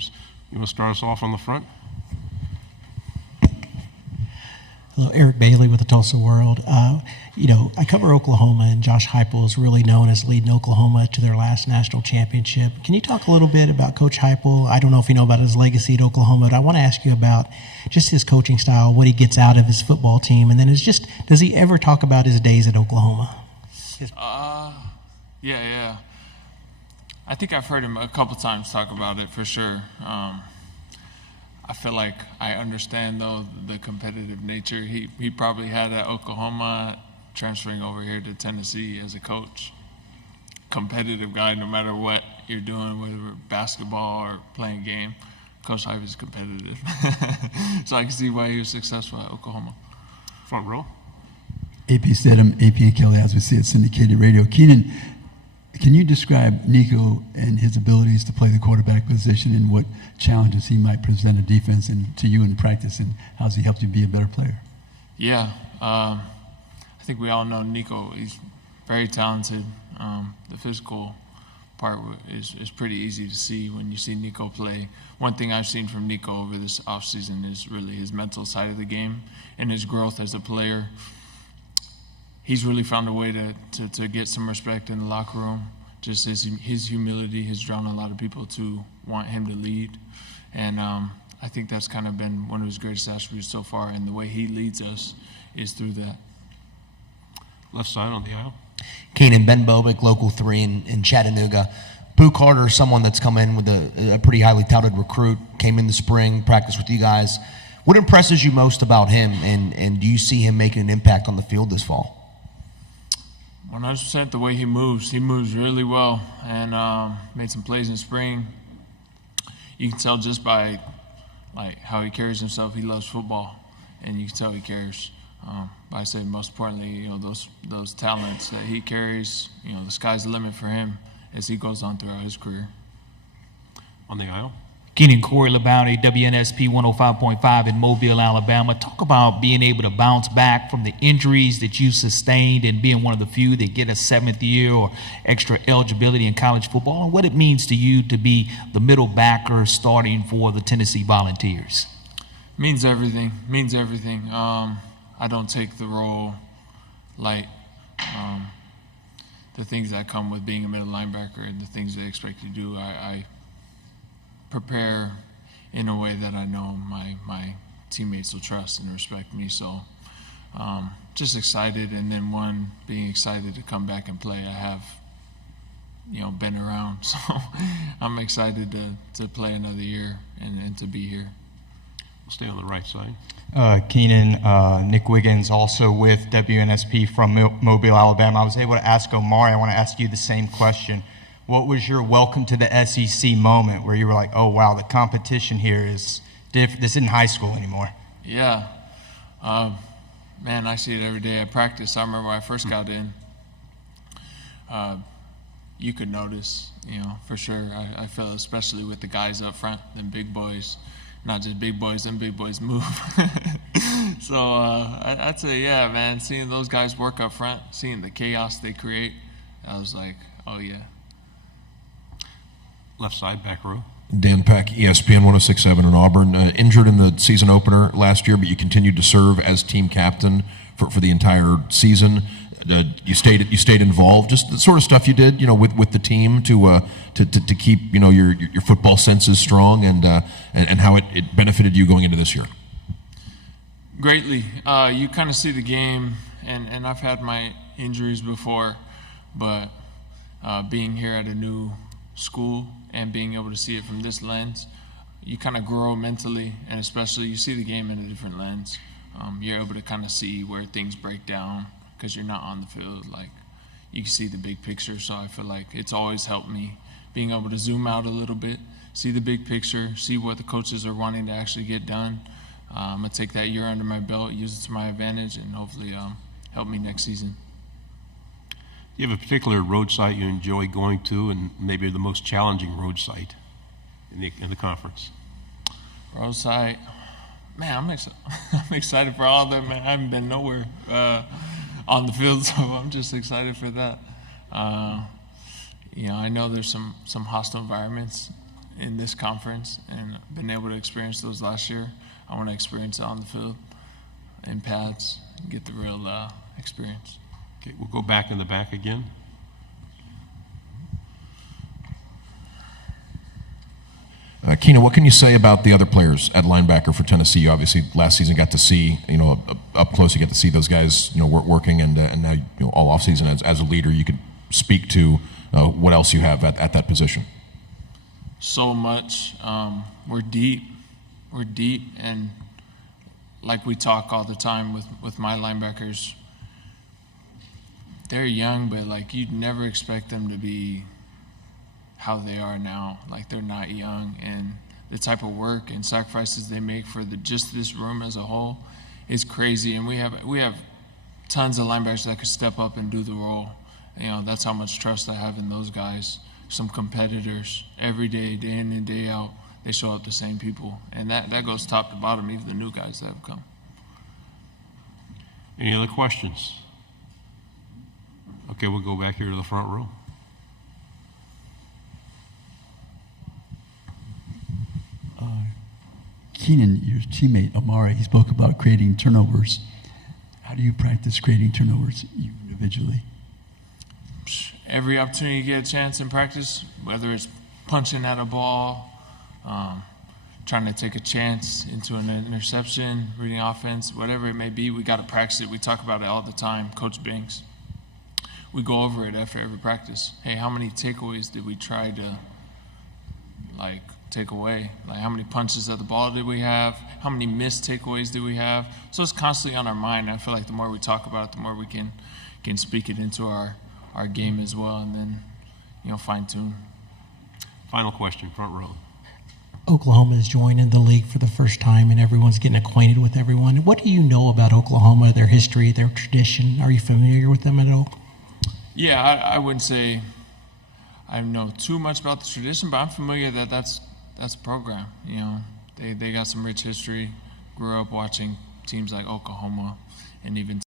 games. You want to start us off on the front? Hello, Eric Bailey with the Tulsa World. I cover Oklahoma, and Josh Heupel is really known as leading Oklahoma to their last national championship. Can you talk a little bit about Coach Heupel? I don't know if you know about his legacy at Oklahoma, but I want to ask you about just his coaching style, what he gets out of his football team, and then does he ever talk about his days at Oklahoma? Yeah. I think I've heard him a couple times talk about it for sure. I feel like I understand, though, the competitive nature he probably had at Oklahoma, transferring over here to Tennessee as a coach. Competitive guy, no matter what you're doing, whether basketball or playing a game. Coach Hype is competitive. So I can see why he was successful at Oklahoma. Front row. AP Stedham, AP and Kelly, as we see at syndicated radio. Keenan, can you describe Nico and his abilities to play the quarterback position and what challenges he might present a defense and to you in practice, and how has he helped you be a better player? Yeah, I think we all know Nico. He's very talented. The physical part is pretty easy to see when you see Nico play. One thing I've seen from Nico over this offseason is really his mental side of the game and his growth as a player. He's really found a way to get some respect in the locker room. Just his humility has drawn a lot of people to want him to lead. And I think that's kind of been one of his greatest attributes so far, and the way he leads us is through that. Left side on the aisle. Keenan, Ben Bobick, Local 3 in Chattanooga. Boo Carter, someone that's come in with a pretty highly touted recruit, came in the spring, practiced with you guys. What impresses you most about him, and do you see him making an impact on the field this fall? 100% the way he moves. He moves really well, and made some plays in spring. You can tell just by how he carries himself. He loves football, and you can tell he cares. But I say most importantly, those talents that he carries. The sky's the limit for him as he goes on throughout his career. On the aisle. Keenan, Corey LeBounty, WNSP 105.5 in Mobile, Alabama. Talk about being able to bounce back from the injuries that you sustained and being one of the few that get a 7th year or extra eligibility in college football, and what it means to you to be the middle backer starting for the Tennessee Volunteers. Means everything. I don't take the role light. The things that come with being a middle linebacker and the things they expect you to do, I prepare in a way that I know my teammates will trust and respect me. So just excited, and then being excited to come back and play. I have been around, so I'm excited to play another year and to be here. We'll stay on the right side. Keenan, Nick Wiggins, also with WNSP from Mobile, Alabama. I was able to ask Omari, I want to ask you the same question. What was your welcome to the SEC moment where you were like, oh, wow, the competition here is different. This isn't high school anymore? Yeah. Man, I see it every day at practice. I remember when I first got in, you could notice, for sure. I feel especially with the guys up front, them big boys. Not just big boys, them big boys move. So I'd say, yeah, man, seeing those guys work up front, seeing the chaos they create, I was like, oh, yeah. Left side, back row. Dan Peck, ESPN 106.7 in Auburn. Injured in the season opener last year, but you continued to serve as team captain for the entire season. You stayed involved. Just the sort of stuff you did, with the team to keep your football senses strong, and how it benefited you going into this year. Greatly. You kind of see the game, and I've had my injuries before, but being here at a new school and being able to see it from this lens, you kind of grow mentally, and especially you see the game in a different lens. You're able to kind of see where things break down because you're not on the field. Like, you can see the big picture, so I feel like it's always helped me being able to zoom out a little bit, see the big picture, see what the coaches are wanting to actually get done. I'm going to take that year under my belt, use it to my advantage, and hopefully help me next season. Do you have a particular road site you enjoy going to, and maybe the most challenging road site in the conference? Road site, man, I'm excited for all of them. Man, I haven't been nowhere on the field, so I'm just excited for that. I know there's some hostile environments in this conference, and been able to experience those last year. I want to experience it on the field, in pads, and get the real experience. Okay, we'll go back in the back again. Keenan, what can you say about the other players at linebacker for Tennessee? You obviously last season got to see, up close, you get to see those guys, working, and now, all offseason as a leader, you could speak to what else you have at that position. So much. We're deep, and like we talk all the time with my linebackers, they're young, but like you'd never expect them to be how they are now. Like they're not young, and the type of work and sacrifices they make for just this room as a whole is crazy. And we have tons of linebackers that could step up and do the role. That's how much trust I have in those guys. Some competitors every day, day in and day out. They show up the same people, and that goes top to bottom, even the new guys that have come. Any other questions? Okay, we'll go back here to the front row. Keenan, your teammate Amari, he spoke about creating turnovers. How do you practice creating turnovers you individually? Every opportunity you get a chance in practice, whether it's punching at a ball, trying to take a chance into an interception, reading offense, whatever it may be, we got to practice it. We talk about it all the time. Coach Banks, we go over it after every practice. Hey, how many takeaways did we try to take away? Like how many punches at the ball did we have? How many missed takeaways did we have? So it's constantly on our mind. I feel like the more we talk about it, the more we can speak it into our game as well, and then fine tune. Final question, front row. Oklahoma is joining the league for the first time, and everyone's getting acquainted with everyone. What do you know about Oklahoma, their history, their tradition? Are you familiar with them at all? Yeah, I wouldn't say I know too much about the tradition, but I'm familiar that's a program. They got some rich history. Grew up watching teams like Oklahoma and even